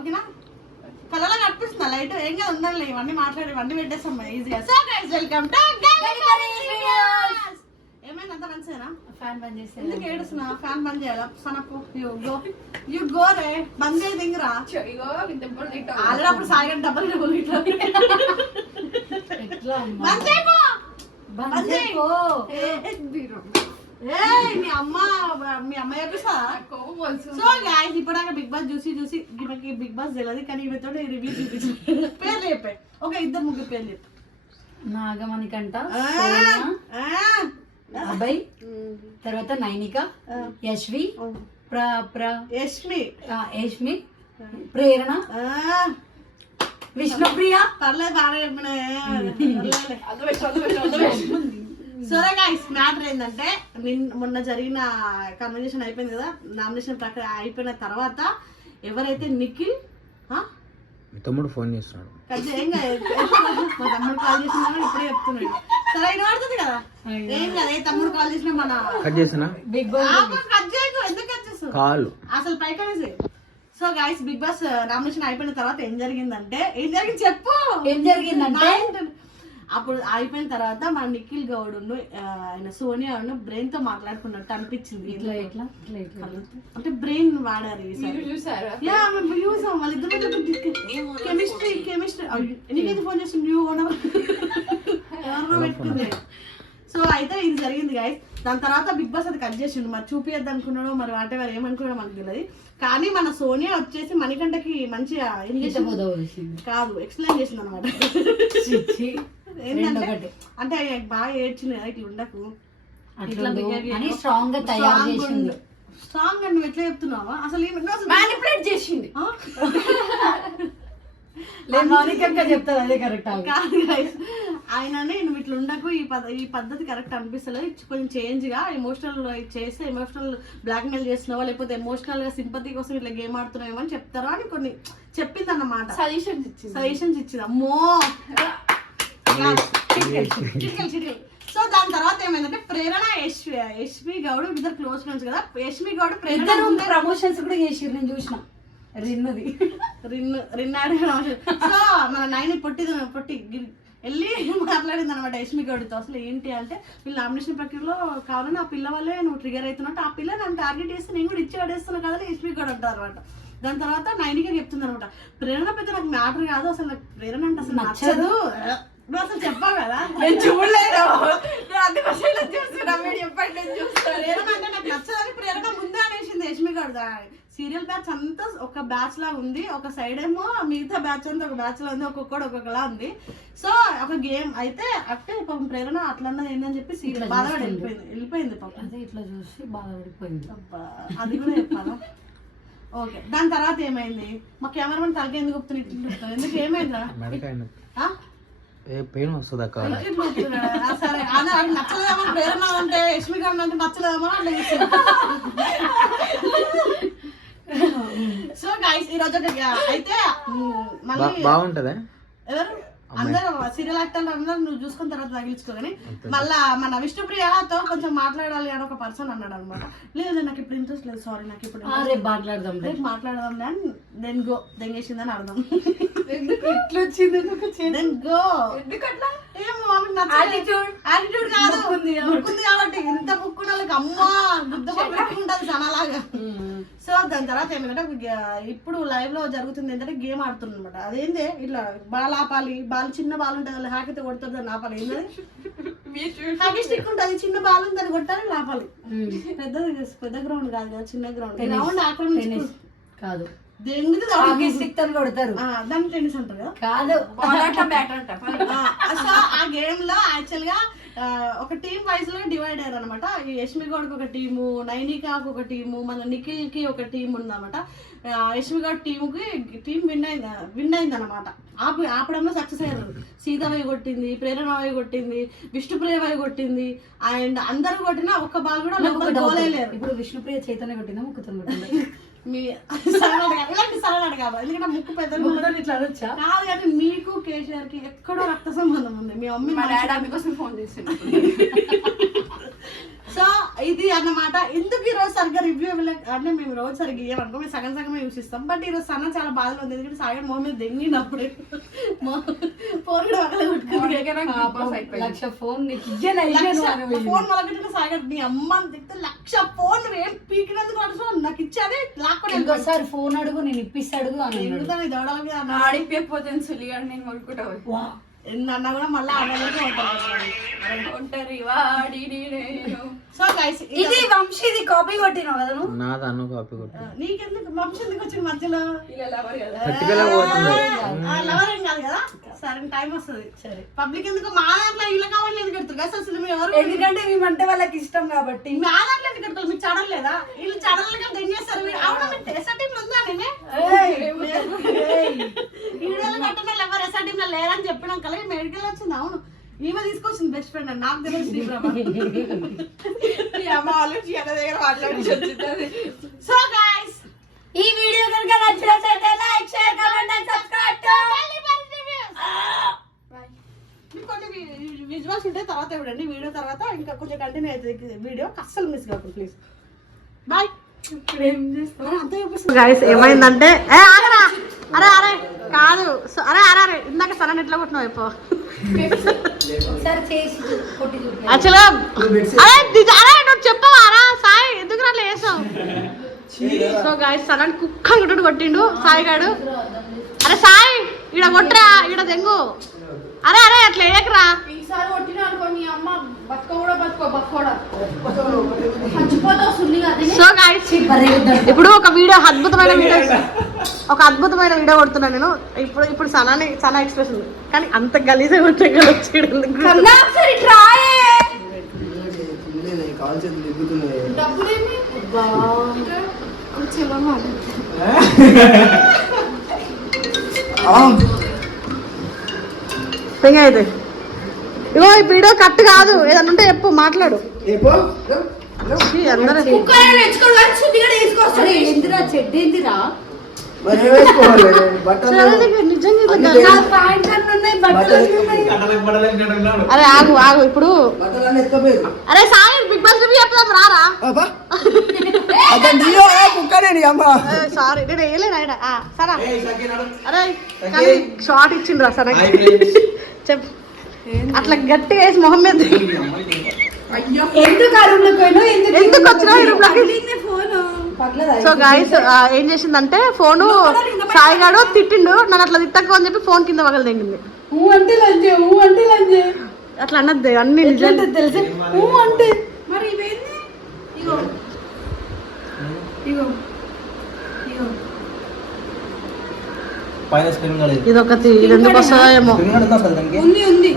ఓకేనా? కళ్ళలో కనిపిస్తుందా? లైట్ ఏం కాదు ఉండాలి ఇవన్నీ మాట్లాడి ఇవన్నీ పెట్టేస్తాం ఈజీగా సో గైస్ వెల్కమ్ టు ఏమైంది? అంత మంచిదేనా ఫ్యాన్ బంద్ చేస్తే ఎందుకు ఏడుస్తున్నా? ఫ్యాన్ బంద్ చేయాలా? సనపు యు గో యు గో రే బంద్ చేయి దింగరా. ఆల్రెడీ అప్పుడు డబ్బులు డబ్బులు ఇట్లా? బంద్ చేయకు బంద్. చేయకు. ఏయ్ మీ అమ్మ మీ అమ్మ చెప్పిస్తా సో గాయస్ ఇప్పటిదాకా బిగ్ బాస్ చూసి చూసి ఈమెకి బిగ్ బాస్ తెలియదు కానీ ఈమెతో రివ్యూ చూపించు. పేర్లు చెప్పే. ఒక ఇద్దరు ముగ్గురు పేర్లు నాగమణికంట అభయ్ తర్వాత నైనిక. యశ్వి ప్ర ప్ర యష్మి ఆ, యశ్మి ప్రేరణ ఆ, విష్ణుప్రియ. పర్లేదు బాగా చెప్పినా సరే గాయస్ మ్యాటర్ ఏంటంటే నిన్న మొన్న జరిగిన కన్వర్జేషన్ అయిపోయింది కదా నామినేషన్ ప్రక్రియ అయిపోయిన తర్వాత ఎవరైతే నిఖిల్? మీ తమ్ముడు ఫోన్ చేస్తున్నాడు. మా తమ్ముడు కాల్ చేసిన ఇప్పుడే చెప్తున్నాడు. సరే వినబడుతుంది కదా? ఏం కదా ఏ తమ్ముడు కాల్ చేసినా మన కట్ చేసినా? బిగ్ బాస్ ఆపు, కట్ చేయకు ఎందుకు కట్ చేస్తావు? కాల్. అసలు పైకనేసి so guys Bigg Boss nomination అయిపోయిన తర్వాత ఏం జరిగిందంటే ఏం జరిగింది చెప్పు. ఏం జరిగిందంటే అప్పుడు అయిపోయిన తర్వాత మా నిఖిల్ గౌడ్ ఆయన సోనియా బ్రెయిన్తో మాట్లాడుకున్నట్టు అనిపించింది. ఇట్లా ఇట్లా అంటే బ్రెయిన్ వాడారు చూసాం. వాళ్ళిద్దరు కెమిస్ట్రీ కెమిస్ట్రీ. నీకైతే ఫోన్ చేసి న్యూ ఓనర్? ఎవరినో పెట్టుకుంది. సో అయితే ఇది జరిగింది గాయస్ దాని తర్వాత బిగ్ బాస్ అది కట్ చేసిండు. మరి చూపియద్దు అనుకున్నాడో మరి వాటెవర్ ఏమనుకున్నాడో మనకు తెలియదు కానీ మన సోనియా వచ్చేసి మణికంటకి మంచిగా కాదు ఎక్స్ప్లెయిన్ చేసింది అనమాట ఏంటంటే అంటే ఆయన బాగా ఏడ్చింది కదా ఇట్లా ఉండకు. స్ట్రాంగ్గా తయారు చేసింది. స్ట్రాంగ్ అని నువ్వు ఎట్లా చెప్తున్నావా? అసలు మ్యానిపులేట్ చేసింది. అదే కరెక్ట్. ఆయననే నువ్వు ఇట్లా ఉండకు. ఈ పద్ధ ఈ పద్ధతి కరెక్ట్ అనిపిస్తలేదు. కొంచెం చేంజ్గా ఎమోషనల్ చేస్తే ఎమోషనల్ బ్లాక్ మెయిల్ చేస్తున్నావా? లేకపోతే ఎమోషనల్గా సింపతి కోసం ఇట్లా గేమ్ ఆడుతున్నావేమో అని చెప్తారా? అని కొన్ని చెప్పింది అన్నమాట సజెషన్స్ ఇచ్చింది. సజెషన్స్ ఇచ్చింది. అమ్మో! సో దాని తర్వాత ఏమైందంటే ప్రేరణ యశ్వి గౌడ్ ఇద్దరు క్లోజ్ ఫ్రెండ్స్ కదా. యశ్వి గౌడ్ ప్రేరణ ప్రమోషన్స్ కూడా చేసిర్రు నేను చూసిన. రిన్నది. రిన్ రిన్నాడు. సో మన నైన్ పొట్టి గిరి- వెళ్ళి మాట్లాడింది అనమాట యష్మి గౌడ్తో. అసలు ఏంటి అంటే వీళ్ళు నామినేషన్ ప్రక్రియలో కావాలని ఆ పిల్ల వల్లే నువ్వు ట్రిగర్ అవుతున్నట్టు ఆ పిల్ల నన్ను టార్గెట్ చేస్తే నేను కూడా ఇచ్చి పడేస్తున్నా కదా యష్మి గౌడ్ అంటారు అనమాట దాని తర్వాత నైన్గా చెప్తుంది అనమాట ప్రేరణ పెద్ద నాకు మ్యాటర్ కాదు అసలు నాకు ప్రేరణ అంటే అసలు నచ్చదు. నువ్వు అసలు చెప్పావు కదా నేను చూడలేదు నేను అందుకోసం ఇలా చూస్తున్నా మీరు చెప్పండి నేను చూస్తాను ప్రేరణ అంటే నాకు నచ్చదని ప్రేరణ ముందే అనేసింది యష్మి గౌడ్ సీరియల్ బ్యాచ్ అంతా ఒక బ్యాచ్ లా ఉంది ఒక సైడ్ ఏమో మిగతా బ్యాచ్ అంతా ఒక బ్యాచ్ లా ఉంది ఒక్కొక్కడు ఒక్కొక్కలా ఉంది సో ఒక గేమ్ అయితే అంటే పాపం ప్రేరణ అట్లా అన్నది ఏంటని చెప్పి సీరియల్ బాధపడి. వెళ్ళిపోయింది వెళ్ళిపోయింది పాపం అదే ఇట్లా చూసి బాధపడిపోయింది అబ్బా, అది కూడా చెప్పాలా ఓకే దాని తర్వాత ఏమైంది మా కెమెరామెన్ తలకి ఎందుకు గుప్తుంది? ఎందుకు ఏమైందా? ఏ పెయిన్ వస్తుంది అక్క నచ్చలేదేమో ప్రేరణ అంటే యష్మి గారు అంటే చేస్తుంది. సో గైస్ ఈ రోజు అయితే బాగుంటదా? ఎవరు? అందరూ సీరియల్ యాక్టర్లు అందరూ నువ్వు చూసుకున్న తర్వాత తగిలించుకో కానీ మళ్ళా మన విష్ణుప్రియతో కొంచెం మాట్లాడాలి అని ఒక పర్సన్ అన్నాడు అనమాట. లేదు నాకు ఇప్పుడు ఇంట్రెస్ట్ లేదు సారీ నాకు ఇప్పుడు రేపు మాట్లాడదాం రేపు. మాట్లాడదాం అని దెన్ గో దెంగేసిందని అర్థం. ఎందుకు ఇట్లా వచ్చింది దెన్ గో ఎందుకు అట్లా ఏమో నచ్చలేదు. Attitude. కాదు. ముక్కుంది కాబట్టి ఇంత ముక్కున్న వాళ్ళకి అమ్మా గుద్ద ముక్కుంటది సనలాగా సో దాని తర్వాత ఏమైందంటే ఇప్పుడు లైవ్లో జరుగుతుంది ఏంటంటే గేమ్ ఆడుతుంది అనమాట అదేంటి ఇట్లా బాల్ ఆపాలి బాల్ చిన్న బాల్ ఉంటుంది కదా హ్యాకీతో కొడుతుంది దాన్ని ఆపాలి. ఏంటది హ్యాకీ స్టిక్ ఉంటుంది చిన్న బాల్ ఉంది దాన్ని కొట్టాలి ఆపాలి. పెద్దది పెద్ద గ్రౌండ్ కాదు కదా చిన్న గ్రౌండ్ గ్రౌండ్ ఆక్రమించుకు టెన్నిస్. కాదు. దేనికి హాకీ స్టిక్తో కొడతారు దాన్ని టెన్నిస్ అంటారు కదా? ఆ, గేమ్లో యాక్చువల్గా ఒక టీం వైజ్లో డివైడ్ అయ్యారు అనమాట ఈ యష్మి గౌడ్కి ఒక టీము నైనికాకు ఒక టీము మన నిఖిల్కి ఒక టీం ఉందన్నమాట. ఆ, యష్మి గౌడ్ టీమ్కి టీం విన్ అయింది విన్ అయింది అనమాట ఆపి ఆపడంలో సక్సెస్ అయ్యారు. సీతాబాయి కొట్టింది ప్రేరణాబాయి కొట్టింది విష్ణుప్రియబాయి కొట్టింది. అండ్ అందరూ కొట్టినా ఒక్క బాల్ కూడా ఇప్పుడు విష్ణుప్రియ చైతన్య కొట్టిందా ముక్కుతో కొట్టిందా? మీ ఇలాంటి అడగాలి. ఎందుకంటే ముక్కు పెద్ద ముక్కుతో ఇట్లా అనొచ్చా కాదు కానీ మీకు కేసీఆర్కి ఎక్కడో రక్త సంబంధం ఉంది. మీ మమ్మీ మా డాడీ అందుకోసం ఫోన్ చేసిండు సో ఇది అన్నమాట. ఎందుకు ఈ రోజు సరిగ్గా రివ్యూ అంటే మేము రోజు సరిగ్గా ఇవ్వమనుకో మేము సగం సగమే యూస్ ఇస్తాం బట్ ఈ రోజు సన్న చాలా బాధలో ఉంది. ఎందుకంటే సాగర్ మొహం మీద దెంగినప్పుడు. ఫోన్ లక్ష ఫోన్ ఫోన్ మొదలుపెట్టిన సాగర్ నీ అమ్మ అని లక్ష ఫోన్ ఏం నాకు ఇచ్చేది లాక్కొని ఇంకోసారి ఫోన్ అడుగు నేను ఇప్పిస్తా అడుగు అని. ఎందుకని దవడల మీద అన్నా ఆడిపోతే సులిగాడు నేను కొనుక్కుంటా వా. ఎన్ని అన్నా కూడా మళ్ళీ అన్నలకే ఉంటాను ఒంటరి వాడిని నేను. సో గైస్ ఇది వంశీది కాపీ కొట్టినావు కదా నువ్వు? నాది అన్ను కాపీ కొట్టి నీకెందుకు? వంశం ఎందుకు వచ్చింది మధ్యలో? ఇలా లవర్ కదా. గట్టిగా పోతుంది ఆ, లవర్ ఏం కాదు కదా? సరే టైం వస్తుంది. సరే. పబ్లిక్ ఎందుకు? మా దాంట్లో ఇలా కావాలి ఎందుకు కడుతున్నారు కదా అసలు మీరు ఎవరు? ఎందుకంటే మేమంటే వాళ్ళకి ఇష్టం కాబట్టి. మా దాంట్లో ఎందుకు కడతారు మీకు చడలు లేదా? వీళ్ళు చడలు కదా ఏం చేస్తారు? మీరు అవునా? మీరు టెస్ట్ టీంలో ఉందా నేనే వీడియోలో కట్టిన ఎవరు? ఎస్ఆర్ టీంలో లేరని చెప్పినాం కదా మెడికల్ వచ్చింది. అవును. ఈమె తీసుకొచ్చింది బెస్ట్ ఫ్రెండ్ అని. నాకు తెలియదు శ్రీప్రభ. మీ అమ్మ ఆలోచి అన్న దగ్గర మాట్లాడి వచ్చింది సో గైస్ ఈ వీడియో కనుక నచ్చినట్లయితే like share comment and subscribe కొన్ని విజువల్స్ ఉంటే తర్వాత చూడండి. వీడియో తర్వాత ఇంకా కొంచెం కంటిన్యూ అవుతుంది వీడియో అస్సలు మిస్ కాకుండా ప్లీజ్ బాయ్ గైస్ ఏమైందంటే ఏ ఆగరా. అరే అరే కాదు. అరే అరే అరే. ఇందాక సన్న ఎట్లా కొట్టినావు అయిపో యాక్చువల్గా అరే నువ్వు చెప్పవారా సాయి ఎందుకు చేసావు? సో గాయస్ సడన్ కుక్క కొట్టుడు కొట్టిండు సాయి గాడు. అరే సాయి ఈడ కొట్టురా ఈడ దెంగు అరే అరే అట్లా వేయకరా. ఈసారి కొట్టినా అనుకో నీ అమ్మ బతుక కూడా బతుకో బతుకోడా చచ్చిపోతావు సుల్లిగా తిని సో గాయస్ ఇప్పుడు ఒక వీడియో అద్భుతమైన వీడియో. ఒక అద్భుతమైన వీడియో కొడుతున్నాను నేను. ఇప్పుడు ఇప్పుడు సనాని సనా ఎక్స్ప్రెషన్ కానీ అంత గలీజే చెల్లమ్మ అయితే. ఇగో ఈ వీడియో కట్ కాదు. ఏదన్నా ఉంటే చెప్పు మాట్లాడు. అందరూ కుక్కలు బట్టలు అరే ఆగు ఆగు ఇప్పుడు. అరే సాయి బిగ్ బాస్ రివ్యూ చెప్తాం రారా? సారీ నేను వేయలేను ఆయన. ఆ, సరే. అరే కానీ షార్ట్ ఇచ్చిండ్రా సరే. చెప్పు. అట్లా గట్టిగా వేసి మొహం మీద ఎందుకు ఎందుకు వచ్చినావు? సో గాయస్ ఏం చేసిందంటే ఫోను సాయి గాడు తిట్టిండు నన్ను అట్లా తిట్టకు అని చెప్పి ఫోన్ కింద పగల తెంగింది. ఊ అంటే లంజే ఊ అంటే లంజే అట్లా అన్నది అన్ని నిజం ఎట్లంటే తెలుసా? ఊ అంటే. మరి ఇవేంది? ఇగో. ఇగో. ఇగో. పైన స్క్రీన్ కూడా ఇది. ఒకటి ఇది ఎందుకు వస్తుందో ఏమో. ఉంది ఉంది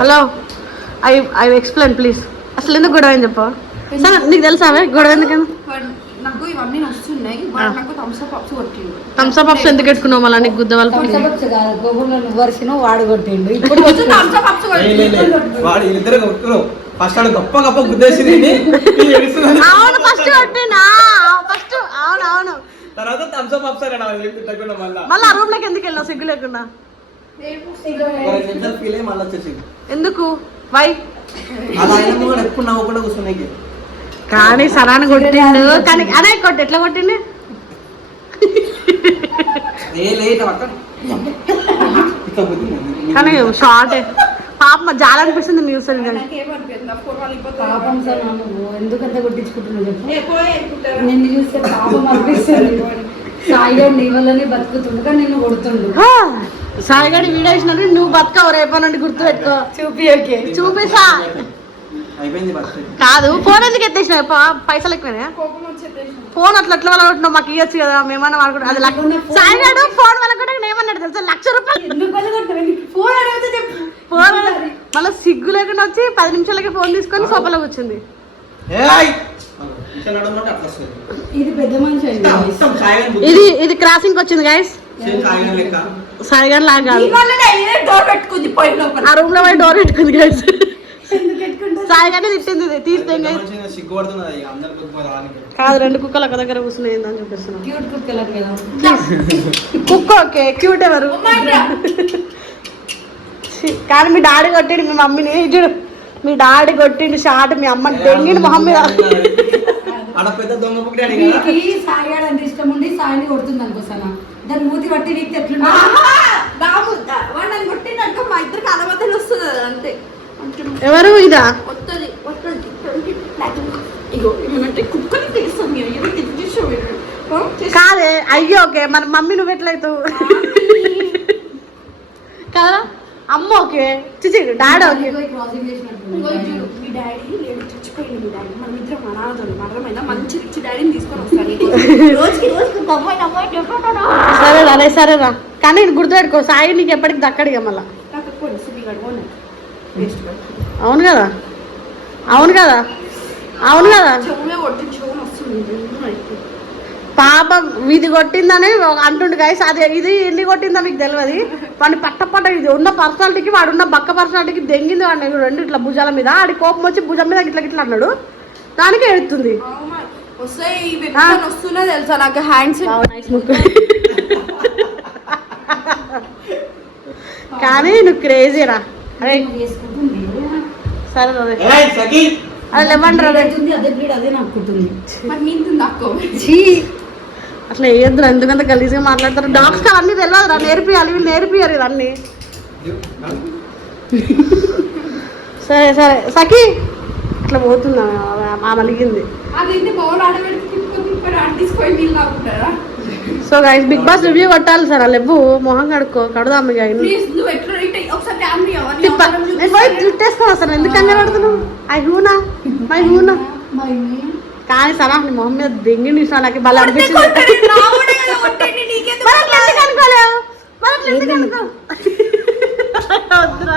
hello. I I explain please. అసలు ఎందుకు గొడవ అని చెప్పు. సరే నీకు తెలుసా గొడవ ఎందుకు వాడు- నాకు ఇవన్నీ వస్తున్నాయి వాడు నాకు థమ్స్అప్ అప్స్ కొట్టిండు. థమ్స్అప్ అప్స్ ఎందుకు పెట్టుకున్నావు మళ్ళీ నీకు గుద్ద వాళ్ళు థమ్స్అప్ కాదు గోగుల్లో నువ్వు వరిసిన వాడు కొట్టిండు. ఇప్పుడు థమ్స్అప్ అప్స్ కొట్టిండు. వాడు వీళ్ళిద్దరు కొట్టుకురు ఫస్ట్ వాడు గొప్ప గొప్ప గుద్దేసింది అవును ఫస్ట్ కొట్టినా ఫస్ట్ అవును అవును. తర్వాత థమ్స్అప్ అప్స్ అని తిట్టకుండా మళ్ళా. మళ్ళీ ఆ రూమ్లోకి ఎందుకు వెళ్ళావు? సిగ్గు లేకుండా. ఎందుకు? వై అలా అయినా కూడా ఎప్పుడు నవ్వకుండా కూర్చున్నాయి కానీ సరాన్ని కొట్టిండు. కానీ అదే కొట్టి ఎట్లా కొట్టిండు. కానీ షార్ట్. పాప న్యూస్ సార్ నువ్వు ఎందుకంత కొట్టించుకుంటున్నావు చెప్పు. నిన్ను చూస్తే పాపం అనిపిస్తుంది. సాయిగా నీ వల్లనే బతుకుతుండు కానీ నిన్ను కొడుతుండు. సాయిగాడి వీడియో ఇచ్చినట్టు నువ్వు బతకవు రేపటి నుండి గుర్తు పెట్టుకో చూపి ఓకే చూపిస్తా. ఫస్ట్ కాదు ఫోన్ ఎందుకు ఎత్తేసిన పైసలు వచ్చేది ఫోన్ అట్లా ఎట్లా వాళ్ళ మాకు ఇవ్వచ్చు కదా మేమన్నా వాడుకుంటాం అది లక్ష సాయిగాడు ఫోన్ వాళ్ళ కూడా ఏమన్నాడు తెలుసా? లక్ష రూపాయలు. ఎందుకు కొట్టుకుంటావు ఫోన్ అడిగితే చెప్పు. ఫోన్ మళ్ళీ సిగ్గు లేకుండా వచ్చి పది నిమిషాలకి ఫోన్ తీసుకొని సోఫాలో కూర్చుంది. అట్లా ఇది. ఇది ఇది క్రాసింగ్ వచ్చింది గైస్ సాయిగాడు లాగా ఆ రూమ్లో డోర్ పెట్టుకుంది గైస్ గొప్ప రానికి కాదు రెండు కుక్కలు ఒక దగ్గర కూర్చుని ఏందని చూపిస్తున్నాం క్యూట్ కుక్కలకు కదా. కుక్క ఓకే క్యూట్ ఎవరు? కానీ మీ డాడీ కొట్టాడు మీ మమ్మీని. చూడు మీ డాడీ కొట్టిండు షాట్ మీ అమ్మ దెంగిన మొహం మీద ఆడ పెద్ద దొంగ బుక్ డాడీ కదా? వీడికి సాయి గాడు అంటే ఇష్టం ఉండి సాయిని కొడుతుంది అనుకోసానా దాని మూతి పట్టి నీకు మా ఇద్దరికి వస్తుంది అంతే. ఎవరు ఇదా? కాదే అయ్యో ఓకే మన మమ్మీ నువ్వు ఎట్లయితావు? కదా? అమ్మ ఓకే. చిచి డాడీ ఓకే. క్రాసింగ్ చేసినట్టు చూడు మీ డాడీ లేడు చచ్చిపోయింది మీ డాడీ. మన ఇద్దరం అనాథలు మరణమైనా మంచి రిచ్ డాడీని తీసుకొని వస్తాను నీకోసం. రోజుకి రోజుకి ఒక అమ్మాయి అమ్మాయి చెప్పాడు సరే అదే సరేరా. కానీ నేను గుర్తుపెట్టుకో సాయి నీకు ఎప్పటికి దక్కడిగా మళ్ళా. అవును కదా? అవును కదా? అవును కదా. పాపం ఇది కొట్టిందని అంటుండు గైస్ అది ఇది ఎన్ని కొట్టిందో మీకు తెలియదు వాడిని పట్ట పట్ట ఇది ఉన్న పర్సనాలిటీకి వాడు ఉన్న బక్క పర్సనాలిటీకి దెంగింది వాడిని రెండు ఇట్లా భుజాల మీద. ఆడి కోపం వచ్చి భుజం మీద ఇట్లా ఇట్లా అన్నాడు. దానికి ఎడుతుంది. వస్తున్నా తెలుసా నాకు హ్యాండ్స్ కానీ నువ్వు క్రేజీరా అరే. సరే అదే బ్లీడ్ మరి అట్లా వేయద్దురా ఎందుకంత గలీజ్గా మాట్లాడతారు? డాక్స్ అన్ని తెలియదు రా నేర్పియాలి వీళ్ళు నేర్పియాలి ఇవన్నీ. సరే సరే. సఖీ. ఇట్లా పోతున్నా ఆ మలిగింది so guys Bigg Boss review కొట్టాలి సార్ లేవు మొహం కడుక్కో కడదాం ఇక. అసలు ఎందుకు కంగారు పడుతున్నావు? ఐ హూనా మై హూనా కానీ సరా నీ మొహం మీద దెంగి నిమిషం నాకు అనిపించింది. అనుకోలేవు? వద్దురా.